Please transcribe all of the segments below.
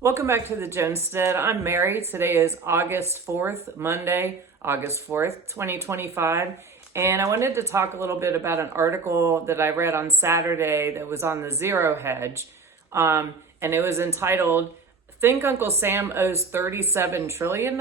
Welcome back to the Jonestead. I'm Mary. Today is August 4th, Monday, August 4th, 2025. And I wanted to talk a little bit about an article that I read on Saturday that was on the Zero Hedge. And it was entitled, Think Uncle Sam Owes $37 trillion?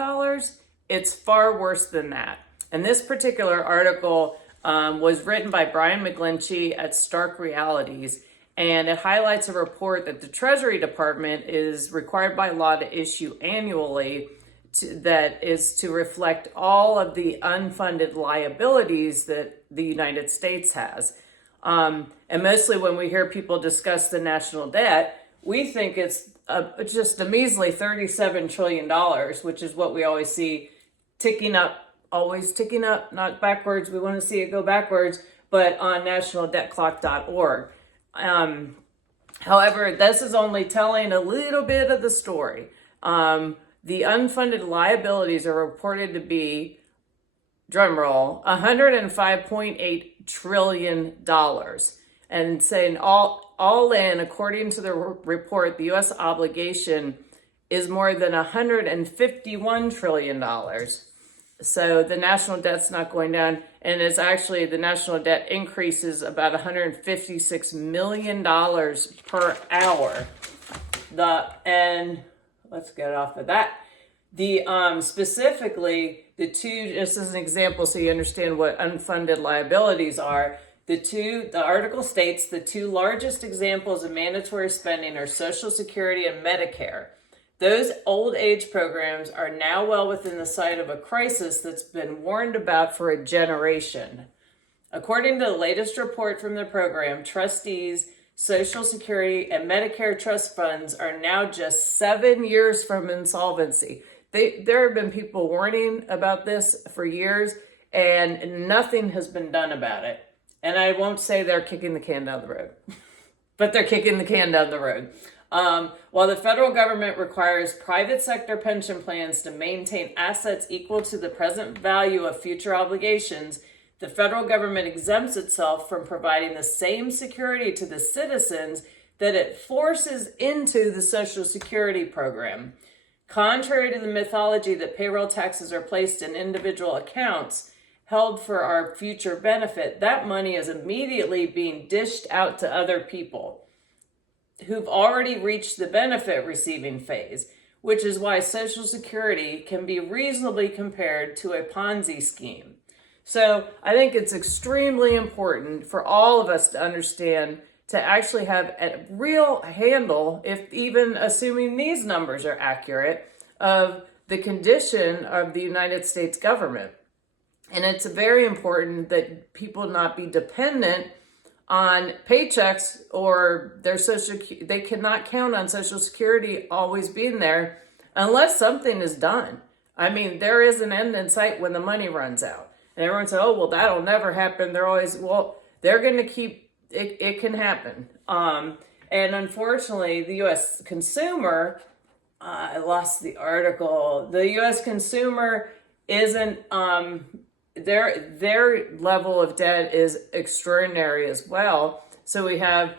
It's far worse than that. And this particular article was written by Brian McGlinchey at Stark Realities. And it highlights a report that the Treasury Department is required by law to issue annually that is to reflect all of the unfunded liabilities that the United States has. And mostly when we hear people discuss the national debt, we think it's just a measly $37 trillion, which is what we always see ticking up, always ticking up, not backwards. We want to see it go backwards, but on nationaldebtclock.org. However, this is only telling a little bit of the story. The unfunded liabilities are reported to be, drumroll, $105.8 trillion. And saying all in, according to the report, the U.S. obligation is more than $151 trillion. So the national debt's not going down, and it's actually the national debt increases about $156 million per hour. And let's get off of that. Specifically, this is an example so you understand what unfunded liabilities are. The article states the two largest examples of mandatory spending are Social Security and Medicare. Those old age programs are now well within the sight of a crisis that's been warned about for a generation. According to the latest report from the program, trustees, Social Security, and Medicare trust funds are now just 7 years from insolvency. There have been people warning about this for years, and nothing has been done about it. And I won't say they're kicking the can down the road, but they're kicking the can down the road. While the federal government requires private sector pension plans to maintain assets equal to the present value of future obligations, the federal government exempts itself from providing the same security to the citizens that it forces into the Social Security program. Contrary to the mythology that payroll taxes are placed in individual accounts held for our future benefit, that money is immediately being dished out to other people who've already reached the benefit receiving phase, which is why Social Security can be reasonably compared to a Ponzi scheme. So I think it's extremely important for all of us to understand, to actually have a real handle, if even assuming these numbers are accurate, of the condition of the United States government. And it's very important that people not be dependent on paychecks or their they cannot count on Social Security always being there unless something is done. I mean, there is an end in sight when the money runs out. And everyone said, oh, well, that'll never happen. They're always, well, they're going to keep, it can happen. And unfortunately, the U.S. consumer, I lost the article, the U.S. consumer isn't, their level of debt is extraordinary as well. So we have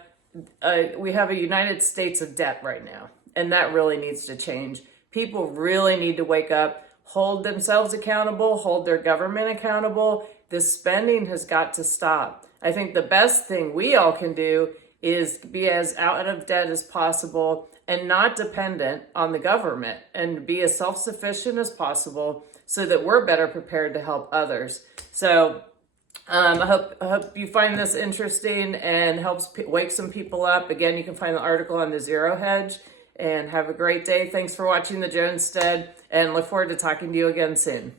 a United States of debt right now, and that really needs to change. People really need to wake up, hold themselves accountable, hold their government accountable. This spending has got to stop. I think the best thing we all can do is be as out of debt as possible and not dependent on the government, and be as self-sufficient as possible so that we're better prepared to help others. So I hope you find this interesting and helps wake some people up. Again, you can find the article on the Zero Hedge, and have a great day. Thanks for watching the Jonestead, and look forward to talking to you again soon.